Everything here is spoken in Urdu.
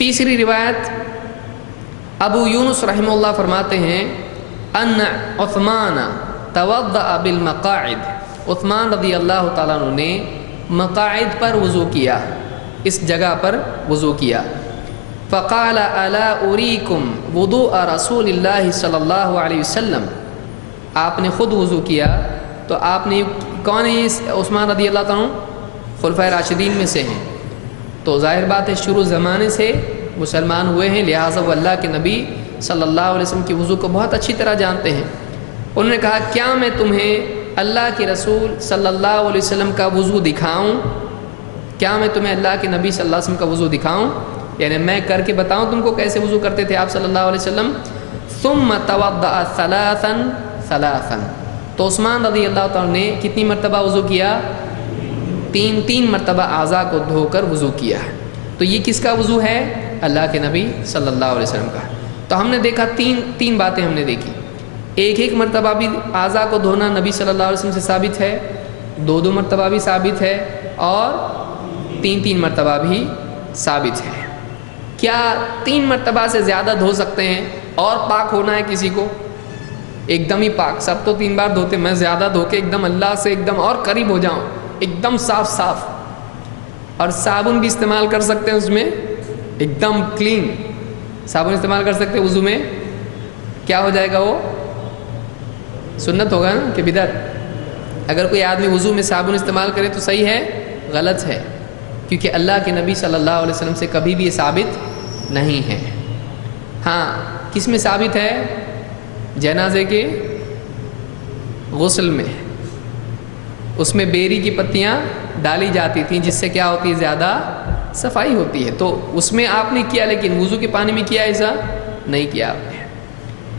تیسری روایت ابو یونس رحمہ اللہ فرماتے ہیں ان عثمان توضأ بالمقاعد، عثمان رضی اللہ تعالیٰ عنہ نے مقاعد پر وضو کیا، اس جگہ پر وضو کیا۔ فقال الا اریکم وضوء رسول اللہ صلی اللہ علیہ وسلم، آپ نے خود وضو کیا تو آپ نے، کون ہے عثمان رضی اللہ تعالیٰ عنہ؟ خلفائے راشدین میں سے ہیں، تو ظاہر بات ہے شروع زمانے سے مسلمان ہوئے ہیں، لہٰذا وہ اللہ کے نبی صلی اللہ علیہ وسلم کی وضو کو بہت اچھی طرح جانتے ہیں۔ انہوں نے کہا کیا میں تمہیں اللہ کے رسول صلی اللہ علیہ وسلم کا وضو دکھاؤں؟ کیا میں تمہیں اللہ کے نبی صلی اللہ علیہ وسلم کا وضو دکھاؤں، یعنی میں کر کے بتاؤں تم کو کیسے وضو کرتے تھے آپ صلی اللہ علیہ وسلم؟ ثم توضأ ثلاثا ثلاثا، تو عثمان رضی اللہ تعالیٰ نے کتنی مرتبہ وضو کیا؟ تین مرتبہ اعضاء کو دھو کر وضو کیا۔ تو یہ کس کا وضو ہے؟ اللہ کے نبی صلی اللہ علیہ وسلم کا۔ تو ہم نے دیکھا تین باتیں ہم نے دیکھی، ایک مرتبہ بھی اعضاء کو دھونا نبی صلی اللہ علیہ وسلم سے ثابت ہے، دو مرتبہ بھی ثابت ہے، اور تین مرتبہ بھی ثابت ہے۔ کیا 3 مرتبہ سے زیادہ دھو سکتے ہیں اور پاک ہونا ہے کسی کو؟ ایک دم ہی پاک، سب تو 3 بار دھوتے، میں زیادہ دھو کے ایک دم اللہ سے ایک دم اور قریب ہو جاؤں، ایک دم صاف، اور صابن بھی استعمال کر سکتے ہیں اس میں، ایک دم کلین صابن استعمال کر سکتے ہیں وضو میں، کیا ہو جائے گا؟ وہ سنت ہوگا نا کہ بدعت؟ اگر کوئی آدمی وضو میں صابن استعمال کرے تو صحیح ہے؟ غلط ہے، کیونکہ اللہ کے نبی صلی اللہ علیہ وسلم سے کبھی بھی یہ ثابت نہیں ہے۔ ہاں کس میں ثابت ہے؟ جنازے کے غسل میں، اس میں بیری کی پتیاں ڈالی جاتی تھیں جس سے کیا ہوتی ہے؟ زیادہ صفائی ہوتی ہے، تو اس میں آپ نے کیا، لیکن وضو کے پانی میں کیا ایسا نہیں کیا۔